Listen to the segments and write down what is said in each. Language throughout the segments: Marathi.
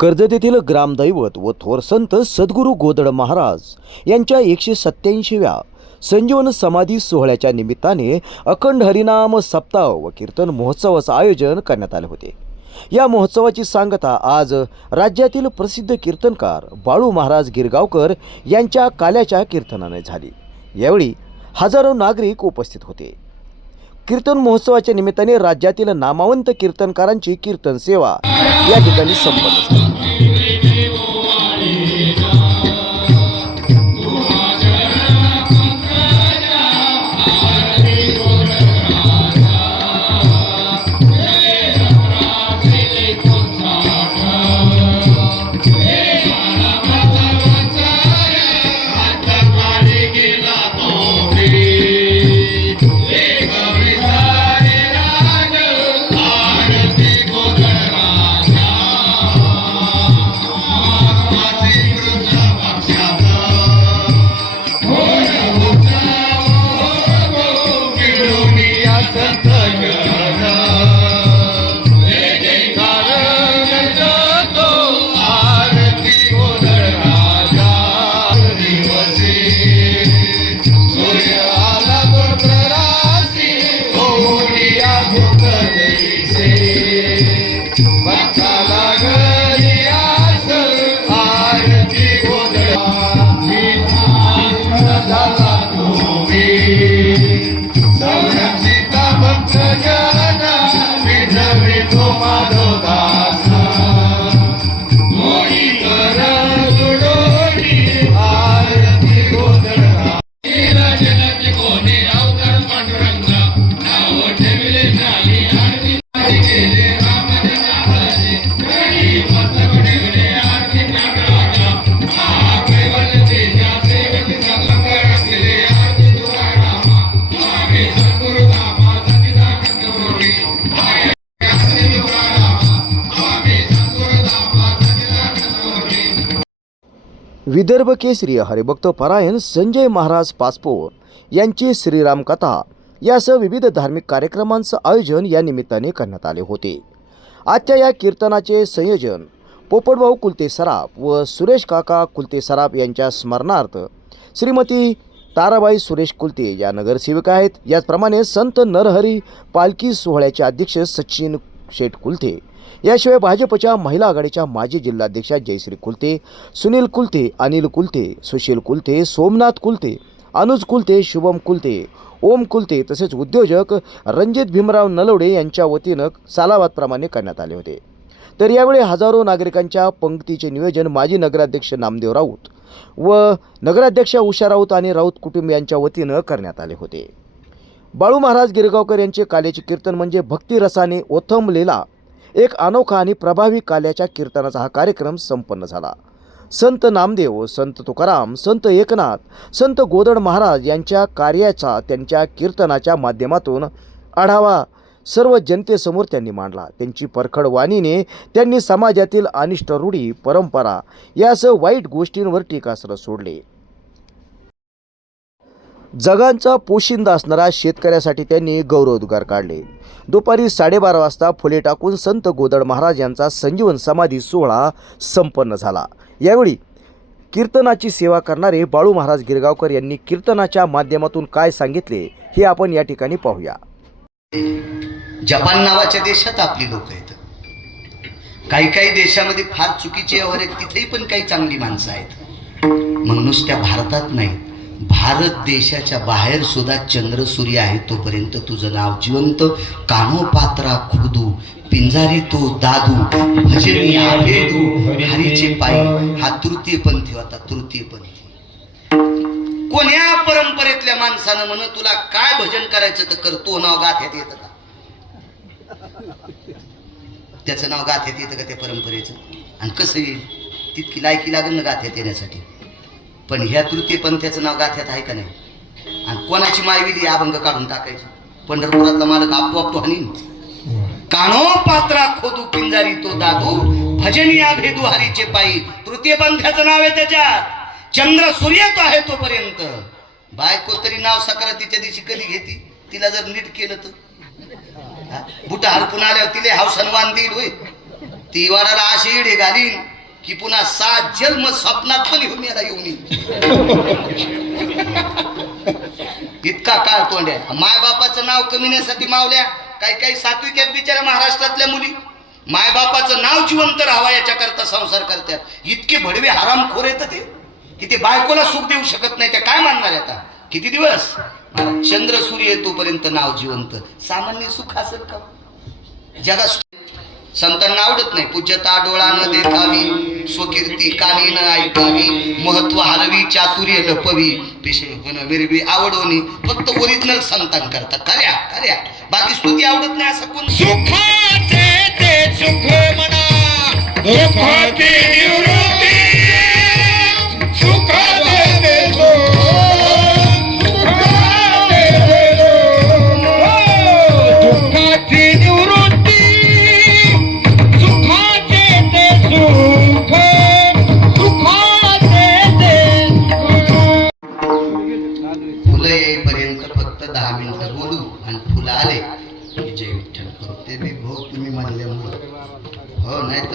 कर्जत येथील ग्रामदैवत व थोर संत सद्गुरू गोदड महाराज यांच्या एकशे सत्याऐंशीव्या संजीवन समाधी सोहळ्याच्या निमित्ताने अखंड हरिनाम सप्ताह व कीर्तन महोत्सवाचं आयोजन करण्यात आले होते. या महोत्सवाची सांगता आज राज्यातील प्रसिद्ध कीर्तनकार बाळू महाराज गिरगावकर यांच्या काल्याच्या कीर्तनाने झाली. यावेळी हजारो नागरिक उपस्थित होते. कीर्तन महोत्सवाच्या निमित्ताने राज्यातील नामावंत कीर्तनकारांची कीर्तन सेवा या ठिकाणी संपन्न झाली. विदर्भ केसरी हरिभक्त परायण संजय महाराज पासपोर यांची श्रीराम कथा यासह विविध धार्मिक कार्यक्रमांचं आयोजन या निमित्ताने करण्यात आले होते. आजच्या या कीर्तनाचे संयोजन पोपटभाऊ कुलते सराफ व सुरेश काका कुलते सराफ यांच्या स्मरणार्थ श्रीमती ताराबाई सुरेश कुलते या नगरसेविका आहेत. याचप्रमाणे संत नरहरी पालखी सोहळ्याचे अध्यक्ष सचिन शेठ कुलते याशिवाय भाजपच्या महिला आघाडीच्या माजी जिल्हाध्यक्षा जयश्री कुलते सुनील कुलते अनिल कुलते सुशील कुलते सोमनाथ कुलते अनुज कुलते शुभम कुलते ओम कुलते तसेच उद्योजक रणजित भीमराव नलवडे यांच्या वतीनं सालावादप्रमाणे करण्यात आले होते. तर यावेळी हजारो नागरिकांच्या पंक्तीचे नियोजन माजी नगराध्यक्ष नामदेव राऊत व नगराध्यक्षा उषा राऊत आणि राऊत कुटुंब यांच्या वतीनं करण्यात आले होते. बाळू महाराज गिरगावकर यांचे कालेचे कीर्तन म्हणजे भक्तिरसाने ओथंबलेला एक अनोखा आणि प्रभावी काल्याच्या कीर्तनाचा हा कार्यक्रम संपन्न झाला. संत नामदेव संत तुकाराम संत एकनाथ संत गोदड महाराज यांच्या कार्याचा त्यांच्या कीर्तनाच्या माध्यमातून आढावा सर्व जनतेसमोर त्यांनी मांडला. त्यांची परखड वाणीने त्यांनी समाजातील अनिष्ट रूढी परंपरा यासह वाईट गोष्टींवर टीकास्त्र सोडले. जगांचा पोशिंदा असणारा शेतकऱ्यासाठी त्यांनी गौरवोद्गार काढले. दुपारी साडेबारा वाजता फुले टाकून संत गोदड महाराज यांचा संजीवन समाधी सोहळा संपन्न झाला. यावेळी कीर्तनाची सेवा करणारे बाळू महाराज गिरगावकर यांनी कीर्तनाच्या माध्यमातून काय सांगितले हे आपण या ठिकाणी पाहूया. जपान नावाच्या देशात आपली लोक आहेत. काही काही देशामध्ये फार चुकीचे व्यवहार आहेत तिथेही पण काही चांगली माणसं आहेत. मग नुसत्या भारतात नाही भारत देशाच्या बाहेर सुद्धा चंद्र सूर्य आहे तोपर्यंत तुझं नाव जिवंत. कानोपात्रा खुर्दू पिंजारी तो दादू भजनी आभेदू हरीचे पायी. हा तृतीय पंथी होता तृतीय कोण्या परंपरेतल्या माणसानं म्हण तुला काय भजन करायचं तर कर तो नाव गाथ्यात येतं का? त्याचं नाव गाथ्यात येतं का त्या परंपरेचं? आणि कसं येईल? तितकी लायकी लागेल ना गाथ्यात येण्यासाठी. पण ह्या तृतीयपंथेचं नाव गाथ्यात आहे का नाही? आणि कोणाची मायविली अभंग काढून टाकायची? पंढरपुरातला मालक आपोआप तो हानी कानो पात्रा खोदू पिंजारी तो दादू भजनी भेदू हरीचे पायी. तृतीय पंथ्याचं नाव आहे त्याच्यात. चंद्र सूर्य तो आहे तोपर्यंत. बायको तरी नाव सकारातीच्या दिवशी कधी घेती? तिला जर नीट केलं तर. बुटा हरपून आल्यावर तिले सन्मान देईल होय. ती वाडाला अशी इडे घालीन. की पुन्हा सात जन्म स्वप्नात पण घेऊन याला येऊन इतका काळ तोंड्या मायबापाचं नाव कमिण्यासाठी मावल्या काही काही सात्विक बिचाऱ्या महाराष्ट्रातल्या मुली. मायबापाचं नाव जिवंत राहावा याच्याकरता संसार करतात. इतके भडवे हरामखोर येत ते की ते बायकोला सुख देऊ शकत नाही. त्या काय मानणार आहे आता? किती दिवस? चंद्र सूर्य येतोपर्यंत नाव जिवंत. सामान्य सुख असेल का? जगात संतांना आवडत नाही. पूज्यता डोळा न देखावी स्वकीर्ती कानी न ऐकावी महत्त्व हरवी चातुर्य लपवी पेशे विरवी आवडवणी फक्त ओरिजिनल संतान करतात. खऱ्या खऱ्या. बाकी स्तुती आवडत नाही असं कोण? सुखाचे ते सुख म्हणा.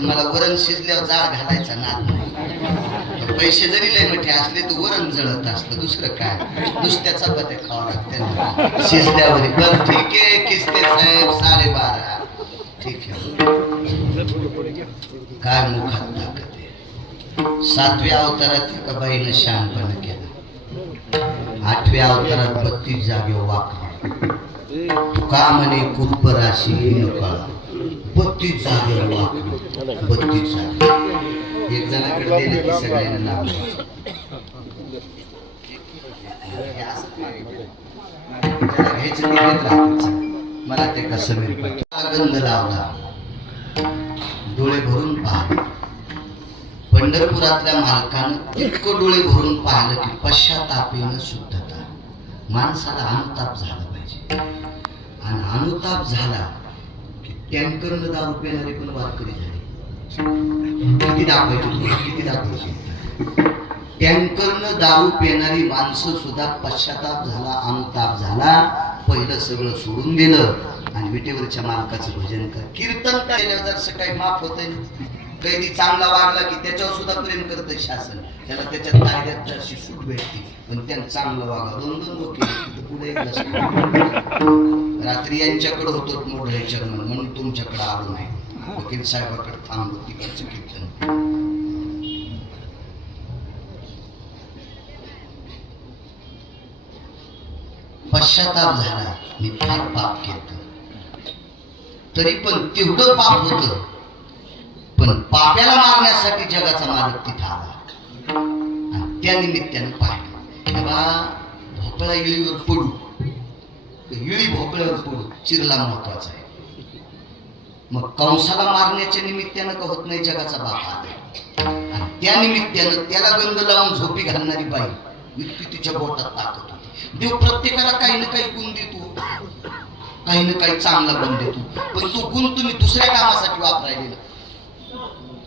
मला वरण शिजल्यावर जाळ घालायचा नाद नाही. पैसे जरी लय मोठे असले तर वरण जळत असतं. दुसरं काय? नुसत्या चपात्या खावा लागते शिजल्यावर. बरं ठीक आहे किस्ते साहेब साडेबारा. ठीक आहे. काय मुखात ताकद सातव्या अवतारात एका बाईनं शहाणपणा केला. आठव्या अवतारात बत्तीस जागे वाकणे तुका म्हणे कुर्प राशी कळा? बत्तीस जागे वाकणे बत्तीस जागे एक जणाकडे दिले की सगळ्यांना लावलं मला ते कसं मिळत? गंध लावला. डोळे भरून पाहा पंढरपुरातल्या मालकानं इतकं डोळे भरून पाहिलं की पश्चातापेनं शुद्धता. माणसाला अनुताप झाला पाहिजे. आणि अनुताप झाला टँकरनं दारू पिणारे पण वारकरी झाले किती दाखवायचे किती दाखवायचे टँकरनं दारू पिणारी माणसं सुद्धा पश्चाताप झाला अनुताप झाला. पहिलं सगळं सोडून दिलं आणि विटेवरच्या मालकाचं भजन कर. कीर्तन केल्यावर जर सकाळी माफ होतंय कैदी चांगला वागला की त्याच्यावर सुद्धा प्रेम करत शासन. त्याला त्याच्यात कायद्यात अशी सूट भेटते. पण त्यानं चांगलं वागा दोन दोन वकील पुढे रात्री यांच्याकडे होतो मोठ्या चर्मन तुमच्याकडे आलो नाही. वकील साहेबाकडे थांबलो तिकडचं कीर्तन. पश्चाताप झाला. मी फार पाप केलं. तरी पण तेवढं पाप होतं. पण पाप्याला मारण्यासाठी जगाचा मालक तिथं आला. आणि त्या निमित्तानं पाहिलं. तेव्हा भोपळा इळीवर पडू. इळी भोपळ्यावर पडू. चिरला महत्त्वाचा आहे. मग कंसाला मारण्याच्या निमित्तानं का होत नाही जगाचा बाप आला त्या निमित्तानं त्याला गंध लावून झोपी घालणारी बाई इतकी तिच्या बोटात ताकद होती. देव प्रत्येकाला काही ना काही गुण देतो. काही ना काही चांगला गुण देतो. पण तो गुण तुम्ही दुसऱ्या कामासाठी वापरायला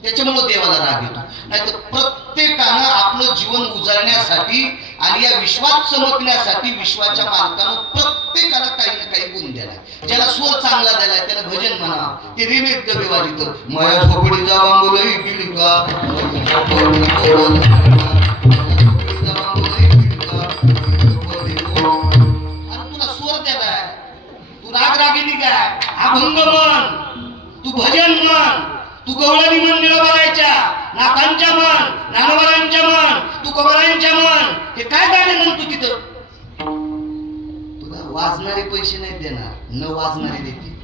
त्याच्यामुळं देवाला राग येतो. नाहीतर प्रत्येकानं आपलं जीवन उजळण्यासाठी आणि या विश्वात चमकण्यासाठी विश्वाच्या मालकानं प्रत्येकाला काही ना काही गुण दिलाय ज्याला स्वर चांगला दिलाय त्याला भजन म्हणा ते रिमेक डबे वाजित माया झोपडी जावा मुलई गेली का? तुला स्वर द्यालाय तू राग रागिनी काय अभंग म्हण. तू भजन म्हण. तू गवळणी म्हण निळोबारायच्या नाथांच्या मन नानोबारांच्या मन तू कबरांच्या मन. हे काय गाणे म्हणतो तिथं? तुला वाजणारे पैसे नाही देणार न वाजणारे देते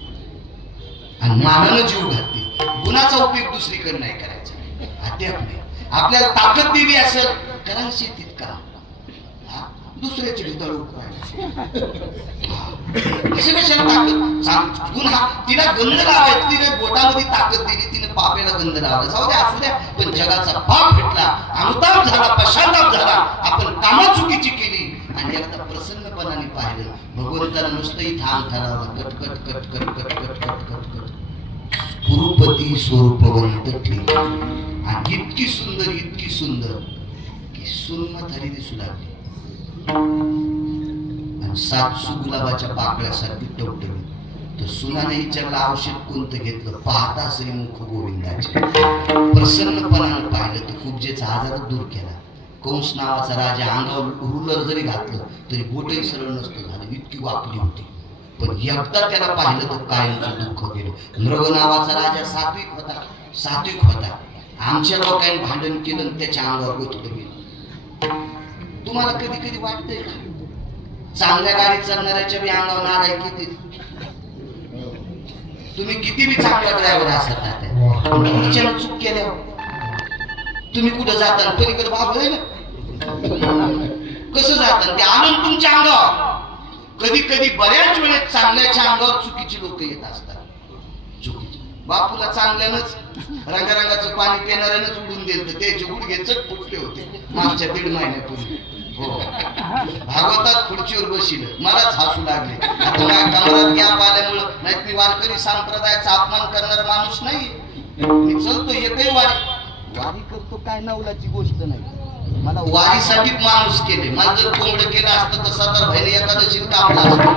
आणि मानानं जीव घालते गुणाचा उपयोग दुसरीकडे नाही करायचा. अद्याप नाही. आपल्याला ताकद दिली असेल करा शेतीत काम. दुसऱ्याची भीतर तिला गंध लावायचं. तिने बोटामध्ये ताकद दिली. तिने पापेला गंध लावला. जाऊ द्या असू द्या. पण जगाचा पाप भेटला. अनुताप झाला पश्चाताप झाला. आपण कामा चुकीची केली. आणि एकदा प्रसन्नपणाने पाहिलं. भगवंताला नुसतंही थांब ठरावलं कटकट कट कट कटकट कट गुरुपती स्वरूपवंत ठेवली. आणि इतकी सुंदर इतकी सुंदर. की सुन्मत हरी दिसू लागली. आणि सात सुगुलाबाच्या पाकळ्यासारखी टवटवी तर सुनाने विचारलं औषध कोणतं घेतलं पाहता श्रीमुख गोविंदाचे. प्रसन्नपणानं पाहिलं तर खूपजेचा आजार दूर केला. कंस नावाचा राजा अंगावर रुलर जरी घातलं तरी बोटही सरळ नसतं झालं इतकी वाकली होती. पण एकदा त्याला पाहिलं तर कायमचं दुःख गेलं. मृग नावाचा राजा सात्विक होता सात्विक होता. आमच्या लोकांनी भांडण केलं आणि त्याच्या अंगावर गोतलं गेलं. तुम्हाला कधी कधी वाटतंय का? चांगल्या गाडीत चालणाऱ्याच्या बी अंगावर नाराय किती तुम्ही किती बी चांगला ड्रायव्हर असत पण चूक केल्या तुम्ही कुठं जाता पलीकडे बाबा आहे ना? कसं जाता ते आनंद तुमच्या अंगावर. कधी कधी बऱ्याच वेळेस चांगल्याच्या अंगावर चुकीची लोक येत असतात. चुकीची. बापूला चांगल्यानंच रंगारंगाचं पाणी पिणाऱ्यानंच उडून दिलं तर त्याचे गुडघे चट फुटले होते. मागच्या दीड महिन्यापूर्वी. हो. भागवतात खुर्चीवर बसिल मलाच हसू लागले. आता माझ्या कमरात गॅप आल्यामुळं नाही मी वारकरी संप्रदायाचा अपमान करणारा माणूस नाही. मी चलतो एकही वारी. वारी करतो काय नवलाची गोष्ट नाही. मला वारीसाठीच माणूस केले. मला जर कोंबड केलं असतं तर सदर भाईने एकादशी कापला असतो.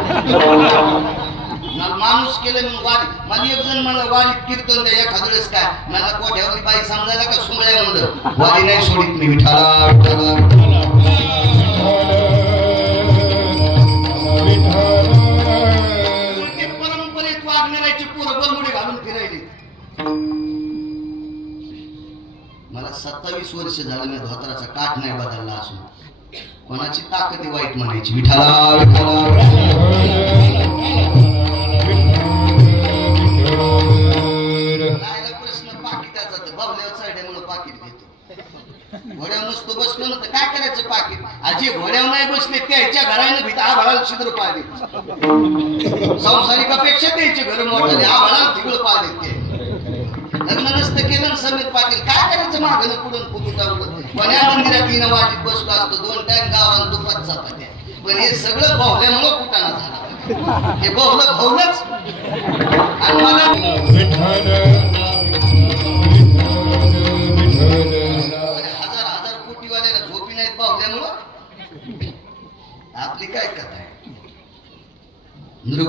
मला माणूस केले वारी. मला एक जण मला वारीत कीर्तन द्या एखाद वेळेस काय? मला कोठ्यावरली बाई समजायला का सुमळ्या म्हणलं वारी नाही सोडित मी विठाला विठाला सत्तावीस वर्ष झालं मी धोत्राचा काठ नाही बदलला असून कोणाची ताकद आहे वाईट म्हणायची? विठाला प्रश्न पाकिटाचा तर बाबल्यावर चढल्यामुळे पाकिट घेतो. घोड्यावर नसतो बसलो ना तर काय करायचं पाकिट? आजी घोड्यावर नाही बसले त्याच्या घराने भीत आभाळाला छिद्र पाहिले संसारिकापेक्षा त्याचे घर मोठाले आभाळाला तिकडं पाहिले ते. लग्न नसतं केलं ना पाटील. काय करायचं मागणं पुढून फुटून टाकलं पण या मंदिरात तीन वाजीत बसलो असतो. दोन टाइम गावाला दुपात जातात पण हे सगळं भावल्यामुळं कुटाणा झाला. हे भावलं भावलंच. आणि मला हजार झोपी आपली काय कथा आहे?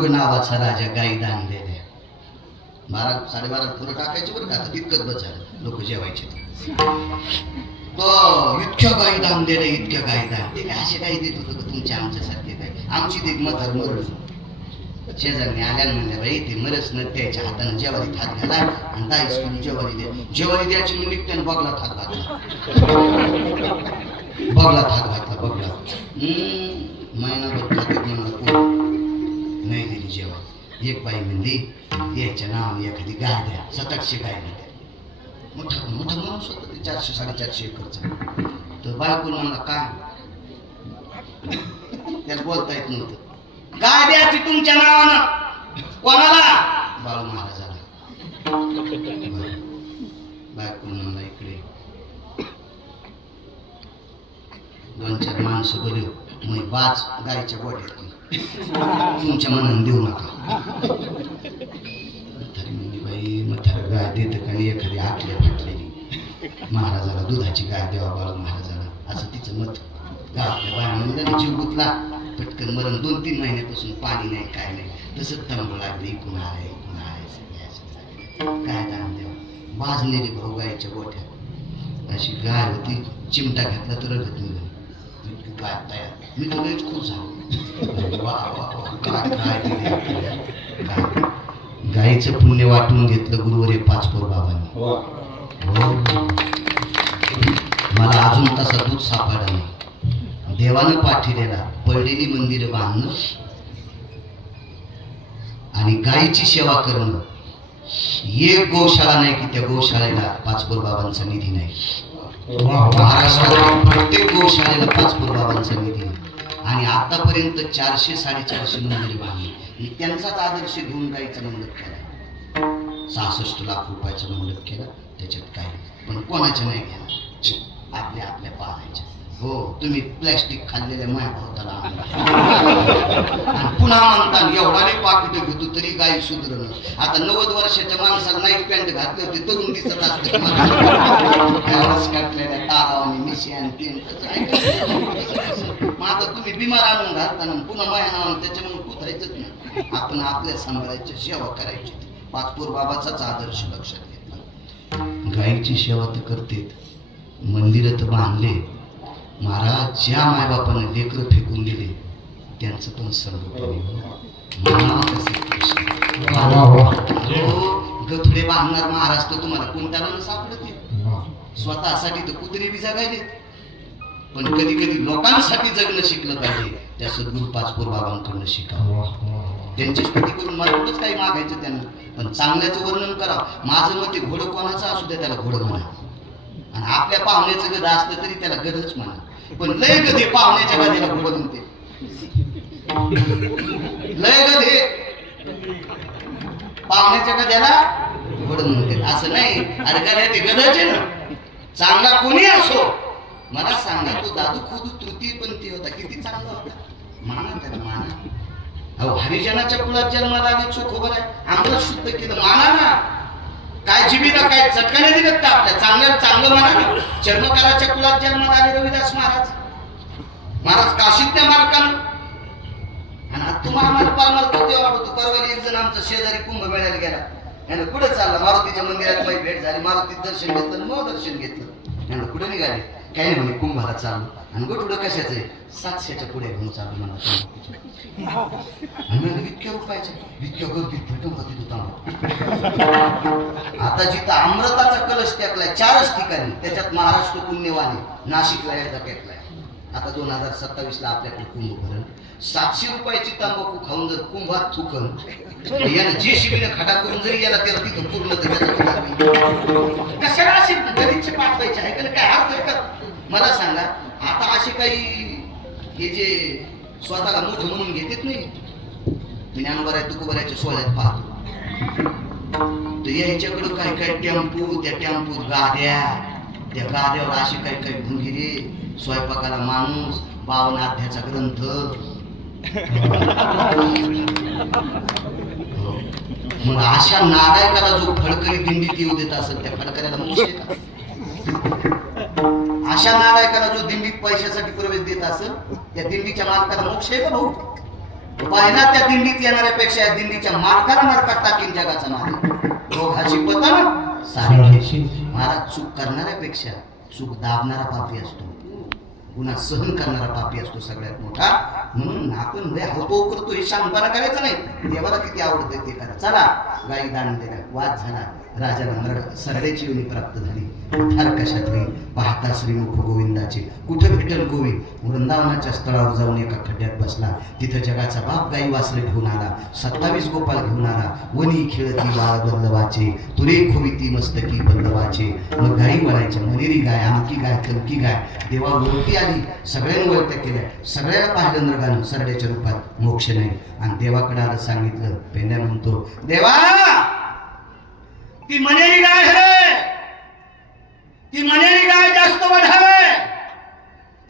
नावाचा राजा गाई दान दिले बारा साडेबारा फुलं टाकायची बरं का? आता तितकंच बचायला लोक जेवायचे. ते. तो इतक्या गाई दान दिले इतक्या गाई दान दिले असे गाई देत होतं का तुमच्या आमच्यासारखे गाई आमची देख मथर मरल शेजारने आल्यानं म्हणल्या बाई ते मरच न त्याच्या हातानं जेवारीत हात घाला आणि दाईस किलो जेवारी द्या जेवारी द्यायची म्हणून निघत्यानं बगलात हात घातला. बगलात हात घातला बगला. हम्म, महिनाभर म्हणलं पोर नाही दिली जेवण एक बाई म्हणली याच्या नावाने एखादी गाड्या द्या सततशे गाय द्या मोठा मोठा माणूस होता ते चारशे साडेचारशे एकरचा. तर बायको म्हणला काय त्याला बोलता येत नव्हतं. गाड्याची तुमच्या नावानं. कोणाला? बाळू महाराजाला. बायको म्हणला इकडे दोन चार माणसं बरे मग वाच गायच्या गोट्यात तुमच्या मनाने देऊ नका. म्हातारी म्हणजे बाई म्हातारा गाय देतं का नाही एखादी आटल्या फाटलेली? महाराजाला दुधाची गाय द्यावा बाळू महाराजाला. असं तिचं मत. गावातल्या बाया जीव गुतला. पटकन मरण दोन तीन महिन्यापासून पाणी नाही काय नाही. तसंच तंबू लागले इकून आहे इकून आहे सगळे काय दान द्यावं भाजलेली भाऊ गायच्या गोठ्या अशी गाय होती चिमटा घातला तर रगत निघाली. गाय तयार. मी तर लयच खूप झालो. गाईचं पुण्य वाटून घेतलं गुरुवरे पाचपोर बाबांनी. हो. मला अजून तसा दूध सापडला नाही. देवानं पाठिलेला पडलेली मंदिरं बांधणं आणि गायीची सेवा करणं एक गोशाळा नाही की त्या गोशाळेला पाचपूर बाबांचा निधी नाही. महाराष्ट्रात प्रत्येक गोशाळेला पाचपूर बाबांचा निधी आहे. आणि आतापर्यंत चारशे साडेचारशे मंदिरे बांधली. आणि त्यांचाच आदर्श घेऊन गायचं मंडप केला. सहासष्ट लाख रुपयाचं मंडप केलं. त्याच्यात काय पण कोणाच्या नाही घेणार. आपल्या आपल्या पाहायच्या हो तुम्ही प्लॅस्टिक खाल्लेल्या माया भावताला पुन्हा म्हणता एवढा नाही पाकिट घेतो तरी गाय सुधरण. आता नव्वद वर्षाच्या माणसाला नाईट पॅन्ट घातले होते तरुण दिसत असते. एवढंच आणि मिशी आणि पेन मग आता तुम्ही बिमार आणून घालताना पुन्हा माया नावानं त्याच्यामुळे कुत्रायचंच नाही. आपण आपल्या सांभाळायची सेवा करायची पाचपूर बाबाचाच आदर्श लक्षात घेतला गायीची सेवा तर करते मंदिरं तर बांधले महाराज ज्या मायबापानं लेकरं फेकून दिले त्यांचं पण संगोपन गथुडे बांधणार महाराज तर तुम्हाला कोणत्याला सापडत स्वतःसाठी तर कुत्रे बी जगायले पण कधी कधी लोकांसाठी जगणं शिकलं पाहिजे. त्या सद्गुरू पाचपूर बाबांकडनं शिकावं. त्यांची स्तुती करून मला काही मागायचं त्यांना. पण चांगल्याचं वर्णन करा माझं मत घोडं कोणाचं असू द्या त्याला घोडं म्हणा. आणि आपल्या पाहुण्याचं गद असलं तरी त्याला गदच म्हणा. पण लय गदे पाहुण्याच्या गदेला घोडं म्हणते. लय गदे पाहुण्याच्या गद्याला घोडं म्हणते. असं नाही. अरे गद्या ते गदच आहे ना. चांगला कोणी असो? मला सांगा तो दादू खुद तृतीय पंथी होता किती चांगला होता? माना त्याला माना. अहो हरिजनाच्या कुळात जन्माला आले चूक खबर आहे आम्हाला शुद्ध केलं माना ना. काय जीबीला काय चटकाने दिलं का आपल्या? चांगल्या चांगलं म्हणा चर्मकाराच्या कुळात जन्माला आले रविदास महाराज. महाराज काशीतल्या मालकानं. आणि तुम्हाला मला पारमार करते आवडतो परवाली एक जण आमचा शेजारी कुंभ मेळ्याला गेला. यानं कुठं चालला? मारुतीच्या मंदिरात माझी भेट झाली मारुतीत दर्शन घेतलं मग दर्शन घेतलं. यानं कुठे निघाले? काही नाही म्हणे कुंभाला चालू आणि गोठुडं कशाचं आहे? सातशेच्या पुढे घेऊन चालू म्हणा इतक्या रुपयाचे? इतक्या गर्दीत भेटून होती तिथं आता जिथं अमृताचा कलश टाकलाय चारच ठिकाणी त्याच्यात महाराष्ट्र पुण्यवाने नाशिकला एकदा टेकलाय आता दोन हजार सत्तावीस ला आपल्याकडे कुंभ भरण. सातशे रुपयाची तंबाखू खाऊन जर कुंभात थुकन यानं जे शिबीने खडा करून जरी याला त्याला तिथं पूर्ण कशाला असे गरीबचे पाठवायचे आहे? का काय अर्थ का? मला सांगा. आता असे काही हे जे स्वतःला मोठं म्हणून घेतात नाही. ज्ञानवराय तुकोबरायच्या सोहळ्यात पाहतो. तर याच्याकडं काय काय टेम्पो त्या टेम्पोत गाड्या त्या गाड्यावर अशी काही काही भुंगिरे स्वयंपाकाला माणूस बावन अध्याचा ग्रंथ. हो. मग अशा नागायकाला जो फडकरी दिंडी येऊ देत असेल त्या फडकऱ्याला मोक्ष अशा नागायकाला जो दिंडीत पैशासाठी प्रवेश देत असेल त्या दिंडीच्या मालकाला मोक्ष आहे का भाऊ? पहिला त्या दिंडीत येणाऱ्यापेक्षा या दिंडीच्या मालकाला नरकात टाकीन जगाचा नाही दोघाची पतन. सारखी महाराज चूक करणाऱ्यापेक्षा चूक दाबणारा पापी असतो. गुन्हा सहन करणारा पापी असतो सगळ्यात मोठा. म्हणून आपण लय हवतो करतो हे शांतपणा करायचं नाही. देवाला किती आवडतं ते करा. चला गाई दान दिला वाद झाला. राजा मरड सरडेची योनी प्राप्त झाली. फार कशात होईल पाहता श्रीमुख गोविंदाचे. कुठं भेटल गोविंद? वृंदावनाच्या स्थळावर जाऊन एका खड्ड्यात बसला. तिथं जगाचा बाप गाई वासरे घेऊन आला. सत्तावीस गोपाल घेऊन आला. वनी खेळती बाळ बल्लवाचे. तुरे खोविती मस्तकी बल्लवाचे मग गाई म्हणायच्या मनेरी गाय आमकी गाय तमकी गाय. देवा वरती आली. सगळ्यांनी त्या केल्या. सगळ्याला पाहिलं नरगानं सरड्याच्या रूपात मोक्ष नाही. आणि देवाकडे आलं सांगितलं. पेंड्या म्हणतो देवा ती मनेरी गाय रे. ती मनेरी गाय जास्त वाढावे.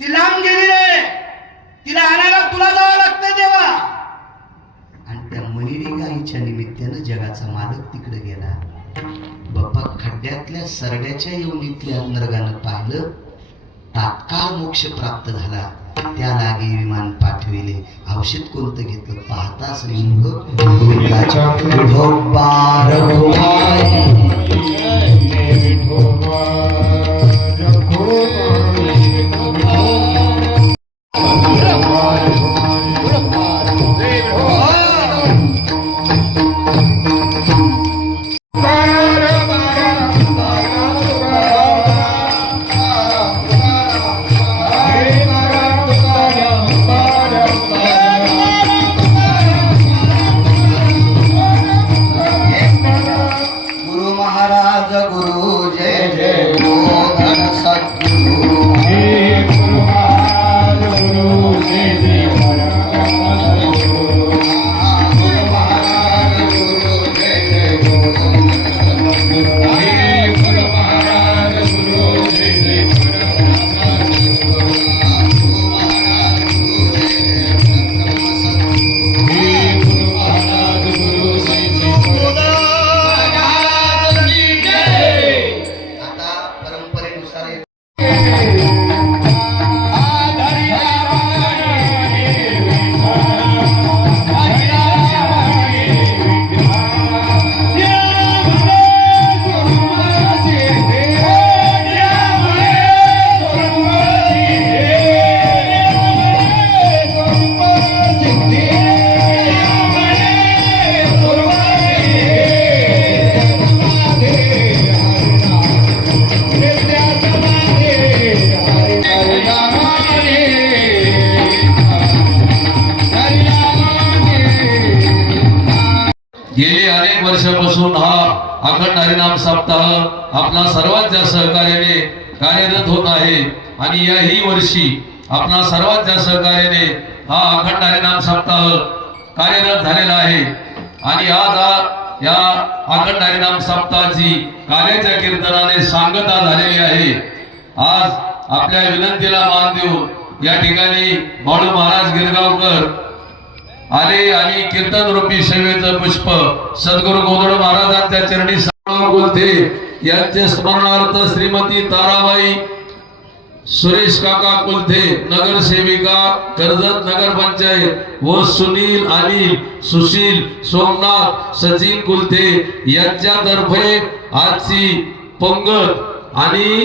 ती लांब गेली रे. तिला आणायला तुला जावं लागतं देवा. आणि त्या मनेरी गायीच्या निमित्तानं जगाचा मालक तिकडे गेला. बाप्पा खड्ड्यातल्या सरड्याच्या योनीतल्या नरगानं पाहिलं. तात्काळ मोक्ष प्राप्त झाला. त्या लागी विमान पाठविले. औषध कोणतं घेतलं? पाहता श्री गेली अनेक वर्षापासून हा अखंड हरिनाम सप्ताह आपला सर्वांच्या सहकार्याने कार्यरत होत आहे. आणि याही वर्षी आपला सर्वांच्या सहकार्याने हा अखंड हरिनाम सप्ताह कार्यरत झालेला आहे. आणि आज हा या अखंड हरिनाम सप्ताहाची कार्याच्या कीर्तनाने सांगता झालेली आहे. आज आपल्या विनंतीला मान देऊन या ठिकाणी बाळू महाराज गिरगावकर आले आणि कीर्तन रूपी सेवेचं पुष्प सद्गुरु गोंधळ महाराजांच्या चरणी समर्पण बोलते. यांचे स्मरणार्थ श्रीमती ताराबाई सुरेश काका कुलथे नगरसेविका कर्जत नगर पंचायत व सुनील अनिल सुशील सोमनाथ सचिन कुलथे यांच्यातर्फे आजची पंगत आणि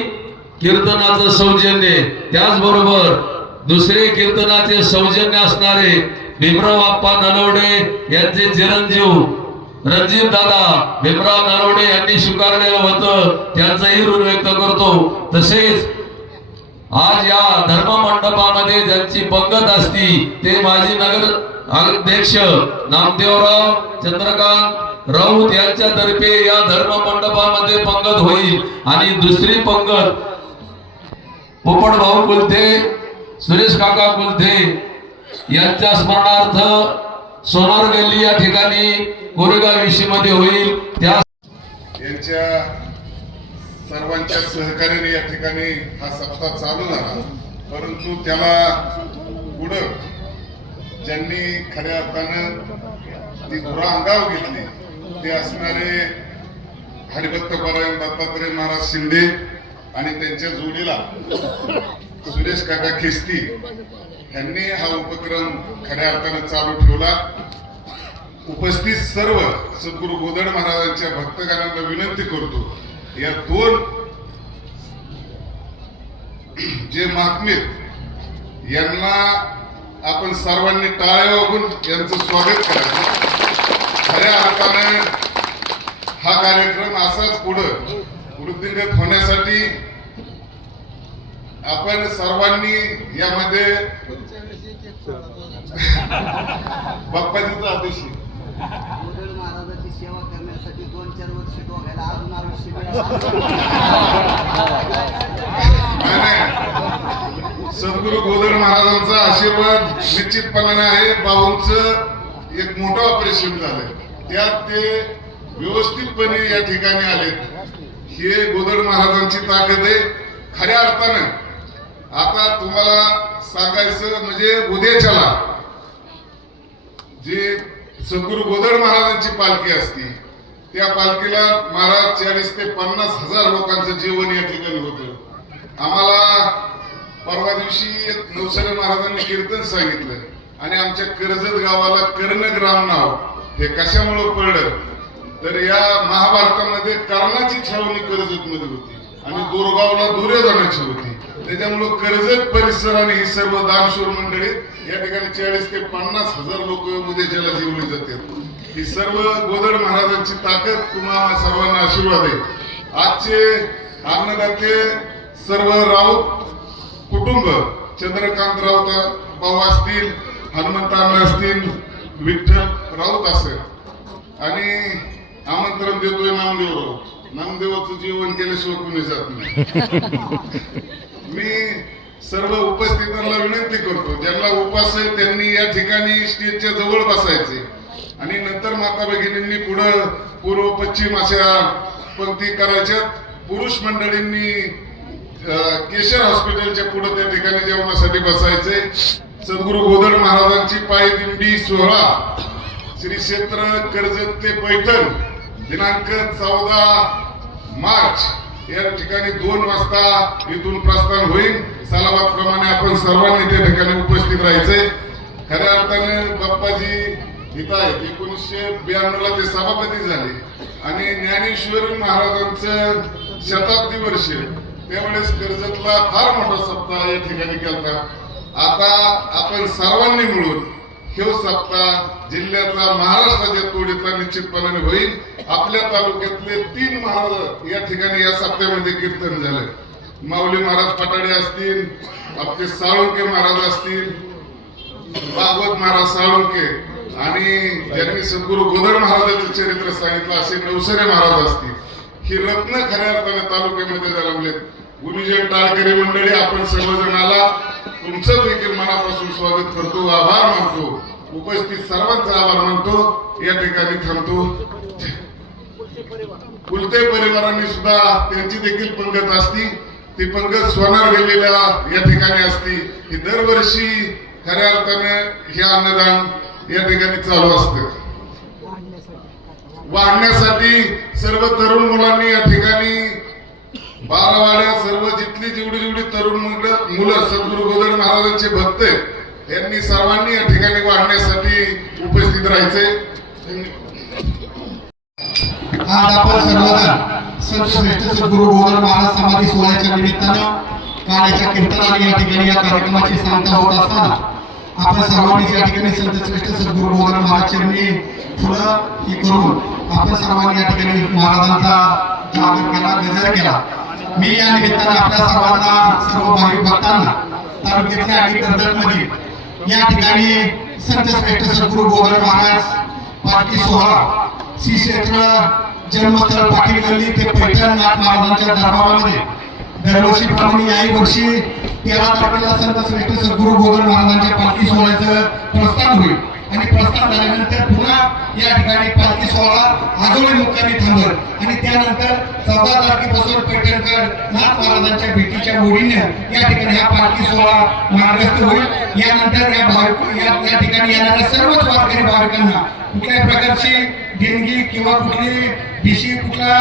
कीर्तनाचं सौजन्य. त्याचबरोबर दुसरे कीर्तनाचे सौजन्य असणारे भीमराव बाप्पा नलवडे यांचे चिरंजीव रणजीव दादा भीमराव नलवडे यांनी स्वीकारलेलं होतं त्यांचंही ऋण व्यक्त करतो. तसेच आज या धर्म मंडपामध्ये ज्यांची पंगत असती ते माजी नगर अध्यक्ष नामदेवराव चंद्रकांत राऊत यांच्यातर्फे या धर्म मंडपामध्ये पंगत होईल. आणि दुसरी पंगत पोपट भाऊ कुलथे सुरेश काका कुलथे यांच्या स्मरणार्थ सोनार गल्ली या ठिकाणी गोरेगाव विषयी मध्ये होईल. त्या यांच्या सर्वांच्या सहकार्याने या ठिकाणी हा सप्ताह चालू झाला. परंतु त्याला पुढं ज्यांनी खऱ्या अर्थानं ती धुरा अंगावर घेतली ते असणारे हरिभक्त परायण दत्तात्रय महाराज शिंदे आणि त्यांच्या जोडीला सुरेश काका खिस्ती यांनी हा उपक्रम खऱ्या अर्थानं चालू ठेवला. उपस्थित सर्व सद्गुरू गोदड महाराजांच्या भक्तगणांना विनंती करतो या दोन जे महात्मेत यांना आपण सर्वांनी टाळ्या वागून यांचं स्वागत करायचं. खऱ्या अर्थाने हा कार्यक्रम असाच पुढं वृद्धिंगत होण्यासाठी आपण सर्वांनी यामध्ये बाप्पाजीचा आदेश महाराजाची सेवा करण्यासाठी दोन चार वर्ष दोघायला अजून आयुष्य नाही, नाही. सद्गुरु गोदड महाराजांचा आशीर्वाद निश्चितपणाने आहे. बाहूंच एक मोठं ऑपरेशन झालं त्यात ते व्यवस्थितपणे या ठिकाणी आलेत. हे गोदड महाराजांची ताकद आहे. खऱ्या अर्थानं आता तुम्हाला सांगायचं म्हणजे उद्याच्याला. जे सद्गुरु गोदर महाराजांची पालखी असती त्या पालखीला महाराज चाळीस ते पन्नास हजार लोकांचं जेवण या ठिकाणी होतं. आम्हाला परवा दिवशी एक नवसरे महाराजांनी कीर्तन सांगितलं आणि आमच्या कर्जत गावाला कर्णग्राम नाव हे कशामुळं पडलं? तर या महाभारतामध्ये कर्णाची छावणी कर्जत मध्ये होती आणि दुर्गावला दुर्योधनाची होती. त्याच्यामुळं कर्जत परिसर आणि ही सर्व दानशूर मंडळी या ठिकाणी चाळीस ते पन्नास हजार लोक उद्याच्याला जेवली जातात ही सर्व गोदड महाराजांची ताकद तुम्हाला सर्वांना आशीर्वाद आहे. आजचे अन्नदाते सर्व राऊत कुटुंब चंद्रकांत राऊत भाऊ असतील हनुमंत असतील विठ्ठल राऊत असेल. आणि आमंत्रण देतोय नामदेव राऊत. नामदेवाचं जीवन केल्याशिवाय कोणी जात नाही. मी सर्व उपस्थितांना विनंती करतो ज्यांना उपास आहे त्यांनी या ठिकाणी स्टेजच्या जवळ बसायचे. आणि नंतर माता भगिनींनी पुढं पूर्व पश्चिम अशा पंक्ती करायच्या पुरुष मंडळींनी केशर हॉस्पिटलच्या पुढे त्या ठिकाणी जेवणासाठी बसायचे. सद्गुरु गोदड महाराजांची पायदिंडी सोहळा. श्री क्षेत्र कर्जत ते पैठण दिनांक चौदा मार्च. या ठिकाणी दोन वाजता इथून प्रस्थान होईल. सालाबाद प्रमाणे आपण सर्वांनी त्या ठिकाणी उपस्थित राहायचे खऱ्या अर्थाने बाप्पाजी इथं आहेत. एकोणीसशे ब्याण्णव ला ते सभापती झाले. आणि ज्ञानेश्वर महाराजांचं शताब्दी वर्ष त्यावेळेस कर्जतला फार मोठा सप्ताह या ठिकाणी केला आता आपण सर्वांनी मिळून ह्यो सप्ताह जिल्ह्यातला महाराष्ट्राच्या तोडीचा निश्चितपणाने होईल. आपल्या तालुक्यातले तीन महाराज या ठिकाणी या सप्त्यामध्ये कीर्तन झालं. माऊली महाराज पटाडे असतील आपले साळुंके महाराज असतील भागवत महाराज साळुंके आणि ज्यांनी सद्गुरु गोदड महाराजांचं चरित्र सांगितलं असे नवसरे महाराज असतील. ही रत्न खऱ्या अर्थाने तालुक्यामध्ये जन्मलेत. गुरुजन टाळकरी मंडळी आपण सर्वजण आला तुमचं देखील मनापासून स्वागत करतो आभार मानतो. उपस्थित सर्वांचा आभार मानतो. या ठिकाणी थांबतो. कुलते परिवारांनी सुद्धा त्यांची देखील पंगत असती. ती पंगत सोनार गेलेल्या या ठिकाणी असती. ही दरवर्षी खऱ्या अर्थाने हे अन्नदान या ठिकाणी चालू असतं. वाढण्यासाठी सर्व तरुण मुलांनी या ठिकाणी बारावाड्या सर्व जिथली जेवढी जेवढी तरुण मुलं सद्गुरु सद्गुरू गोदड महाराजांचे भक्त आहेत यांनी सर्वांनी या ठिकाणी वाढण्यासाठी उपस्थित राहायचे. आज आपण सर्वजण सर्वश्रेष्ठ सद्गुरु सद्गुरू गोदर महाराज समाधी सोहळ्याच्या निमित्तानं काळाच्या कीर्तनाने या ठिकाणी या कार्यक्रमाची सांगता होत असताना आपण सर्वांनी या ठिकाणी संत श्रेष्ठ सद्गुरू गोदर महाराजांनी फुलं हे करून आपण सर्वांनी या ठिकाणी महाराजांचा जागर केला गजर केला. मी या निमित्तानं आपल्या सर्वांना सर्व भाविक भक्तांना तालुक्यातल्या आणि कर्जतमध्ये या ठिकाणी संत श्रेष्ठ सद्गुरू गोदर महाराज पालखी सोहळा श्री क्षेत्र जन्मस्थळ पाटील गल्ली ते पैठणनाथ महाराजांच्या दरबारामध्ये दरवर्षीप्रमाणे याही वर्षी तेरा तारखेला संत श्रेष्ठ सद्गुरू गोगल महाराजांच्या पालखी सोहळ्याचं प्रस्थान होईल. आणि प्रस्ताव झाल्यानंतर पुन्हा या ठिकाणी पालखी सोहळा आजोळी मुक्कामी थांबल आणि त्यानंतर चौदा तारखेपासून पैठणकर नाथ महाराजांच्या भेटीच्या ओढीने या ठिकाणी हा पालखी सोहळा मार्गस्थ होईल. यानंतर या भाविक या ठिकाणी येणाऱ्या सर्वच वारकरी भाविकांना कुठल्याही प्रकारची देणगी किंवा कुठली दिशी कुठला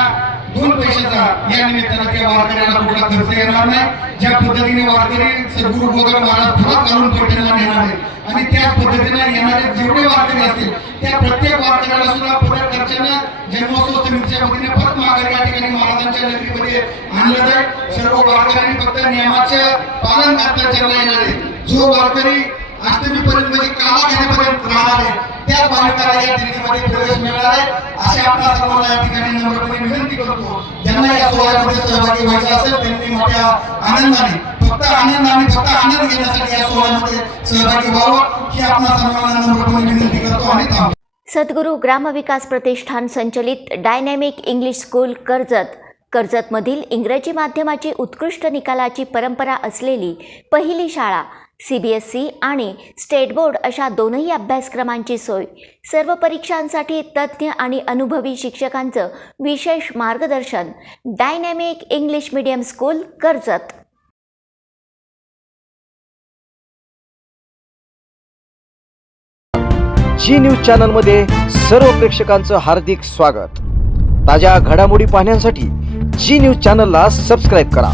दोन पैशाचा या निमित्तानं त्या वारकऱ्याला कुठला खर्च येणार नाही. ज्या पद्धतीने वारकरी सद्गुरु गोदर महाराज फरक घालून पैठणला नेणार आहेत. आणि त्याच पद्धतीने येणारे जेवढे वारकरी असतील त्या प्रत्येक वारकऱ्याला सुद्धा पदक खर्चानं जन्मोत्सव समितीच्या वतीने परत महागारी या ठिकाणी महाराजांच्या नगरीमध्ये आणलं जाईल. सर्व वारकऱ्यांनी फक्त नियमाचे पालन करता येणार आहे जो वारकरी अष्टमीपर्यंत म्हणजे कामा घेण्यापर्यंत राहणार आहे या प्रवेश मिळणार आहे. असे आपल्या सर्वांना या ठिकाणी नम्रपणे विनंती करतो. ज्यांना या सोहळ्यामध्ये सहभागी व्हायचं असेल त्यांनी मोठ्या आनंदाने फक्त फक्त आनंद घेण्यासाठी या सोहळ्यामध्ये सहभागी व्हावं ही आपल्या सर्वांना नम्रपणे विनंती करतो आणि थांबतो. सद्गुरू ग्रामविकास प्रतिष्ठान संचलित डायनॅमिक इंग्लिश स्कूल कर्जत. कर्जतमधील इंग्रजी माध्यमाची उत्कृष्ट निकालाची परंपरा असलेली पहिली शाळा सी बी एस ई आणि स्टेट बोर्ड अशा दोनही अभ्यासक्रमांची सोय. सर्व परीक्षांसाठी तज्ज्ञ आणि अनुभवी शिक्षकांचं विशेष मार्गदर्शन. Dynamic English medium school Karjat. Zee news चॅनलमध्ये सर्व प्रेक्षकांचं हार्दिक स्वागत. ताज्या घडामोडी पाहण्यासाठी जी न्यूज चॅनलला सबस्क्राईब करा.